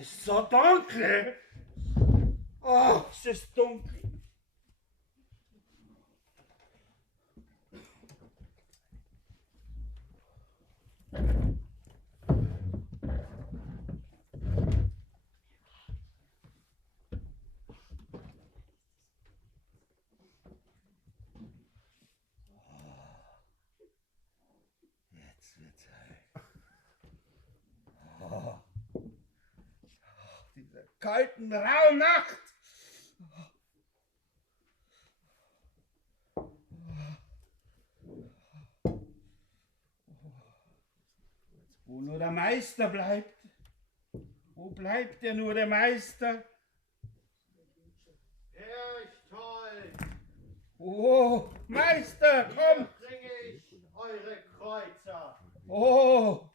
ist so dunkel. Oh, es ist dunkel. Jetzt wird's hell. Oh. Diese kalten, rauen Nacht. Wo nur der Meister bleibt. Wo bleibt denn nur der Meister? Berchtold! Oh, Meister, komm! Hier bringe ich eure Kreuzer. Oh!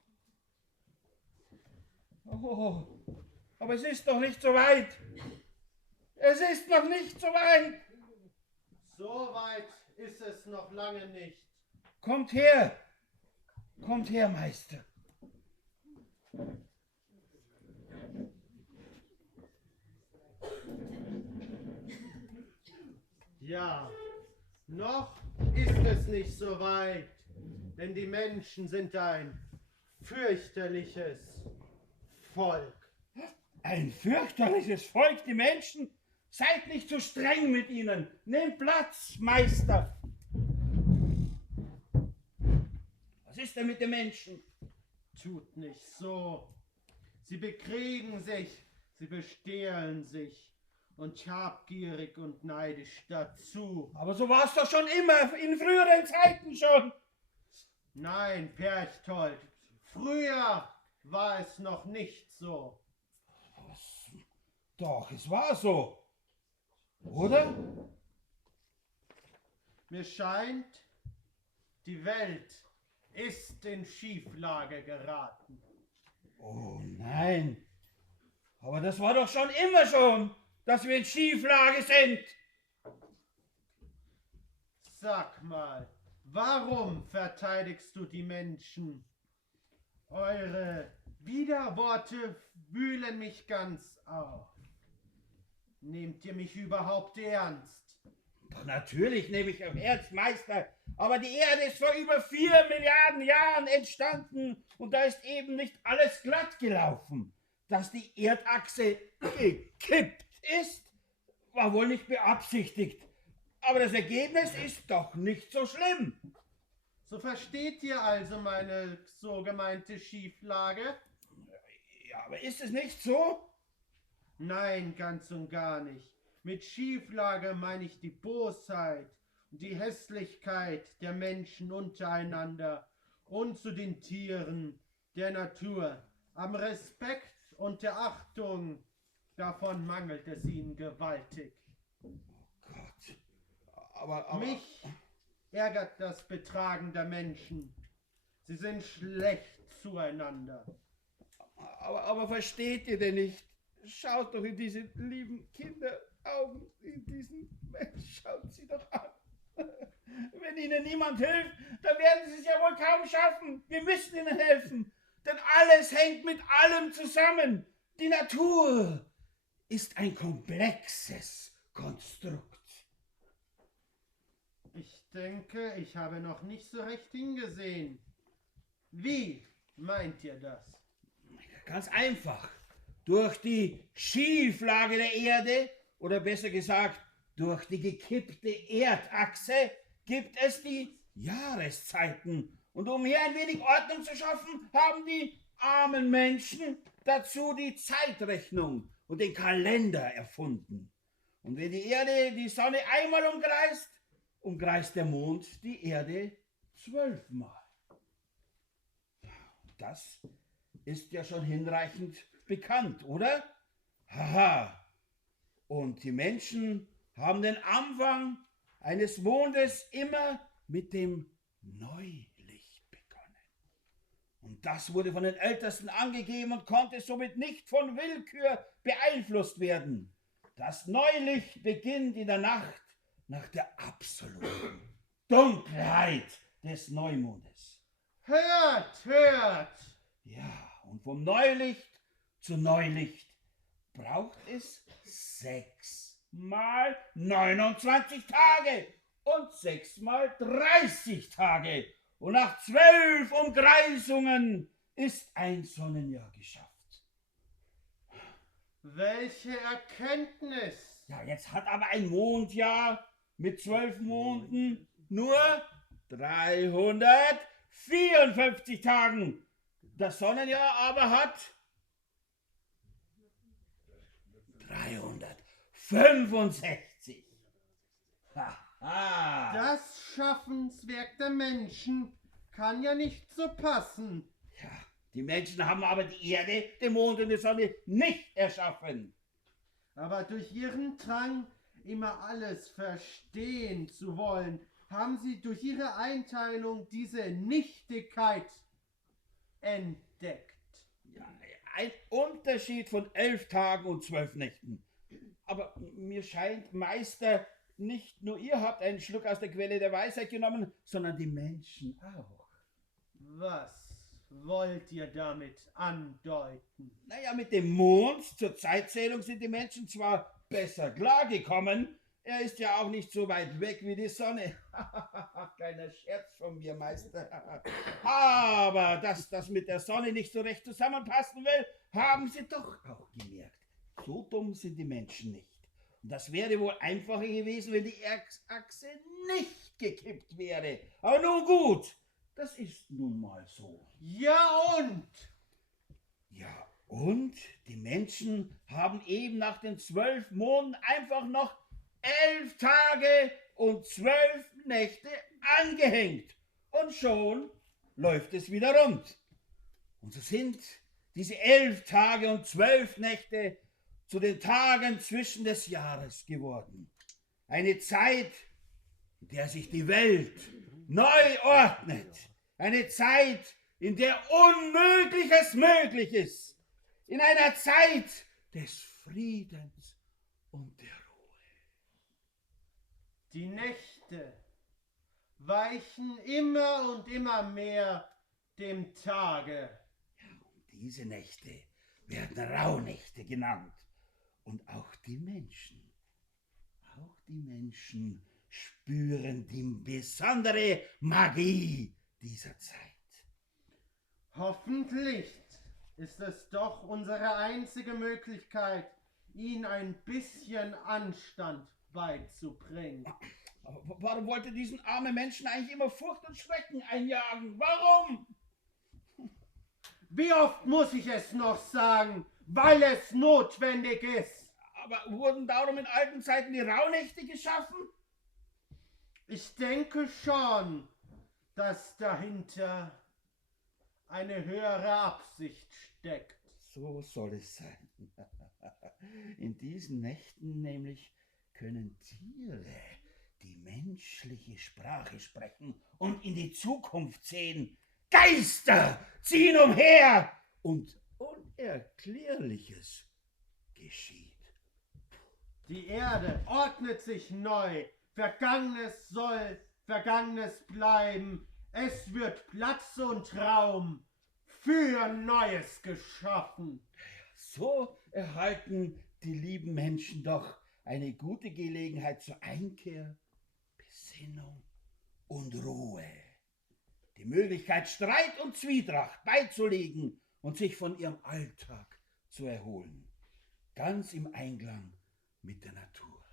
Oh! Aber es ist noch nicht so weit! Es ist noch nicht so weit! So weit ist es noch lange nicht. Kommt her! Kommt her, Meister! Ja, noch ist es nicht so weit, denn die Menschen sind ein fürchterliches Volk. Ein fürchterliches Volk, die Menschen! Seid nicht so streng mit ihnen! Nehmt Platz, Meister! Was ist denn mit den Menschen? Tut nicht so. Sie bekriegen sich, sie bestehlen sich und habgierig und neidisch dazu. Aber so war es doch schon immer, in früheren Zeiten schon! Nein, Perchtold, früher war es noch nicht so. Doch, es war so. Oder? Mir scheint, die Welt ist in Schieflage geraten. Oh nein. Aber das war doch schon immer schon, dass wir in Schieflage sind. Sag mal, warum verteidigst du die Menschen? Eure Widerworte wühlen mich ganz auf. Nehmt ihr mich überhaupt ernst? Doch natürlich nehme ich auf Ernst, Meister. Aber die Erde ist vor über 4 Milliarden Jahren entstanden und da ist eben nicht alles glatt gelaufen. Dass die Erdachse gekippt ist, war wohl nicht beabsichtigt. Aber das Ergebnis ist doch nicht so schlimm. So versteht ihr also meine so gemeinte Schieflage? Ja, aber ist es nicht so? Nein, ganz und gar nicht. Mit Schieflage meine ich die Bosheit und die Hässlichkeit der Menschen untereinander und zu den Tieren, der Natur. Am Respekt und der Achtung, davon mangelt es ihnen gewaltig. Gott. Aber Mich ärgert das Betragen der Menschen. Sie sind schlecht zueinander. Aber versteht ihr denn nicht? Schaut doch in diese lieben Kinderaugen, in diesen Mensch, schaut sie doch an. Wenn ihnen niemand hilft, dann werden sie es ja wohl kaum schaffen. Wir müssen ihnen helfen, denn alles hängt mit allem zusammen. Die Natur ist ein komplexes Konstrukt. Ich denke, ich habe noch nicht so recht hingesehen. Wie meint ihr das? Ganz einfach. Durch die Schieflage der Erde, oder besser gesagt, durch die gekippte Erdachse, gibt es die Jahreszeiten. Und um hier ein wenig Ordnung zu schaffen, haben die armen Menschen dazu die Zeitrechnung und den Kalender erfunden. Und wenn die Erde die Sonne einmal umkreist, umkreist der Mond die Erde 12-mal. Das ist ja schon hinreichend bekannt, oder? Haha. Und die Menschen haben den Anfang eines Mondes immer mit dem Neulicht begonnen. Und das wurde von den Ältesten angegeben und konnte somit nicht von Willkür beeinflusst werden. Das Neulicht beginnt in der Nacht nach der absoluten Dunkelheit des Neumondes. Hört, hört! Ja, und vom Neulicht zu Neulicht braucht es 6 mal 29 Tage und 6 mal 30 Tage. Und nach 12 Umkreisungen ist ein Sonnenjahr geschafft. Welche Erkenntnis! Ja, jetzt hat aber ein Mondjahr mit 12 Monden nur 354 Tagen. Das Sonnenjahr aber hat 365. Haha. Das Schaffenswerk der Menschen kann ja nicht so passen. Ja, die Menschen haben aber die Erde, den Mond und die Sonne nicht erschaffen. Aber durch ihren Drang, immer alles verstehen zu wollen, haben sie durch ihre Einteilung diese Nichtigkeit entdeckt. Ja, ein Unterschied von 11 Tagen und 12 Nächten. Aber mir scheint, Meister, nicht nur ihr habt einen Schluck aus der Quelle der Weisheit genommen, sondern die Menschen auch. Was wollt ihr damit andeuten? Naja, mit dem Mond zur Zeitzählung sind die Menschen zwar besser klargekommen, er ist ja auch nicht so weit weg wie die Sonne. Kleiner Scherz von mir, Meister. Aber dass das mit der Sonne nicht so recht zusammenpassen will, haben sie doch auch gemerkt. So dumm sind die Menschen nicht. Und das wäre wohl einfacher gewesen, wenn die Achse nicht gekippt wäre. Aber nun gut, das ist nun mal so. Ja und? Ja, und die Menschen haben eben nach den 12 Monden einfach noch 11 Tage und 12 Nächte angehängt. Und schon läuft es wieder rund. Und so sind diese 11 Tage und 12 Nächte zu den Tagen zwischen des Jahres geworden. Eine Zeit, in der sich die Welt neu ordnet. Eine Zeit, in der Unmögliches möglich ist. In einer Zeit des Friedens und der Ruhe. Die Nächte weichen immer und immer mehr dem Tage. Ja, und diese Nächte werden Rauhnächte genannt. Und auch die Menschen spüren die besondere Magie dieser Zeit. Hoffentlich ist es doch unsere einzige Möglichkeit, ihnen ein bisschen Anstand beizubringen. Aber warum wollte diesen armen Menschen eigentlich immer Furcht und Schrecken einjagen? Warum? Wie oft muss ich es noch sagen? Weil es notwendig ist. Aber wurden darum in alten Zeiten die Rauhnächte geschaffen? Ich denke schon, dass dahinter eine höhere Absicht steckt. So soll es sein. In diesen Nächten nämlich können Tiere die menschliche Sprache sprechen und in die Zukunft sehen. Geister ziehen umher und Unerklärliches geschieht. Die Erde ordnet sich neu. Vergangenes soll Vergangenes bleiben. Es wird Platz und Raum für Neues geschaffen. So erhalten die lieben Menschen doch eine gute Gelegenheit zur Einkehr, Besinnung und Ruhe. Die Möglichkeit, Streit und Zwietracht beizulegen und sich von ihrem Alltag zu erholen. Ganz im Einklang mit der Natur.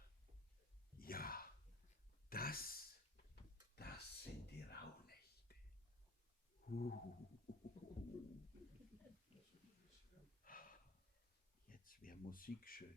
Ja, das sind die Rauhnächte. Jetzt wäre Musik schön.